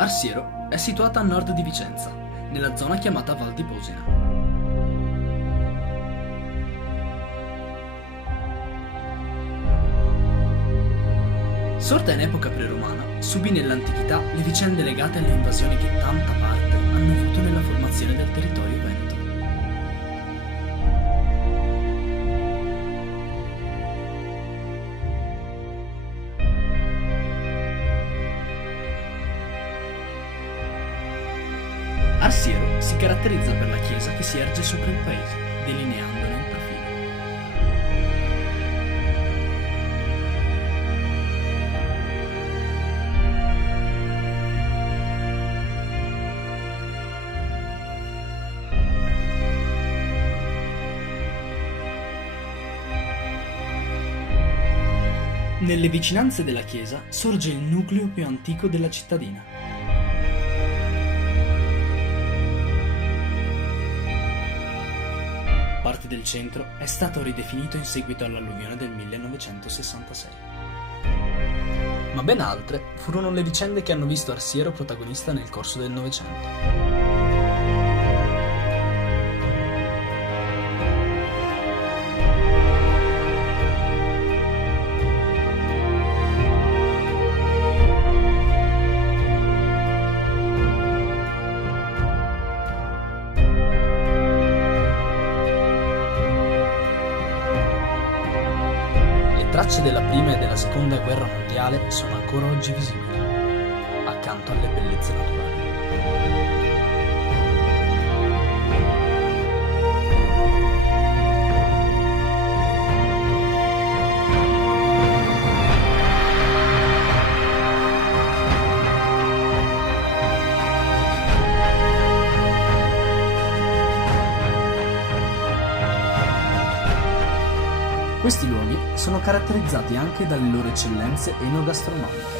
Arsiero è situata a nord di Vicenza, nella zona chiamata Val di Posina. Sorta in epoca preromana, subì nell'antichità le vicende legate alle invasioni che tanta parte hanno avuto nella formazione del territorio veneto. Arsiero si caratterizza per la chiesa che si erge sopra il paese, delineandone il profilo. Nelle vicinanze della chiesa sorge il nucleo più antico della cittadina. Parte del centro è stato ridefinito in seguito all'alluvione del 1966. Ma ben altre furono le vicende che hanno visto Arsiero protagonista nel corso del Novecento. Tracce della prima e della seconda guerra mondiale sono ancora oggi visibili, accanto alle bellezze naturali. Questi luoghi sono caratterizzati anche dalle loro eccellenze enogastronomiche.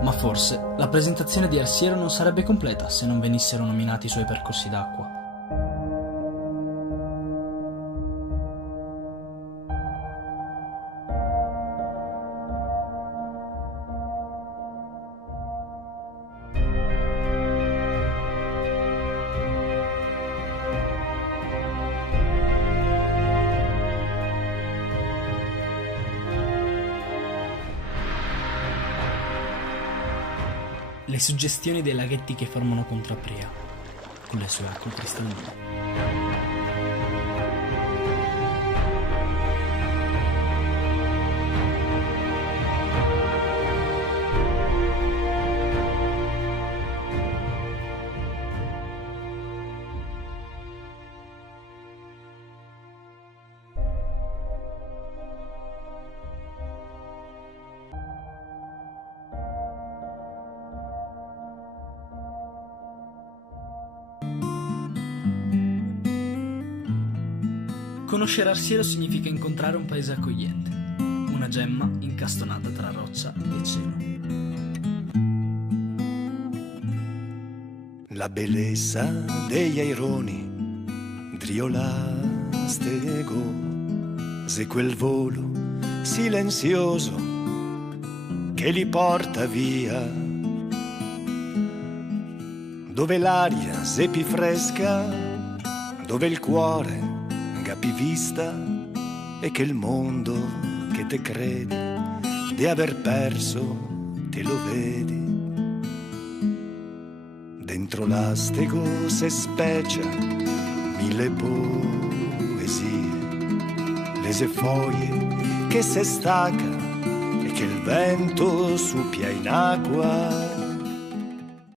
Ma forse la presentazione di Arsiero non sarebbe completa se non venissero nominati i suoi percorsi d'acqua. Le suggestioni dei laghetti che formano Contrapria, con le sue acque cristalline. Conoscere Arsiero significa incontrare un paese accogliente, una gemma incastonata tra roccia e cielo. La bellezza degli aironi, Driolastego, se quel volo silenzioso che li porta via, dove l'aria se più fresca, dove il cuore capi vista e che il mondo che te credi di aver perso te lo vedi. Dentro l'astego se specia mille poesie, le foglie che se stacca e che il vento suppia in acqua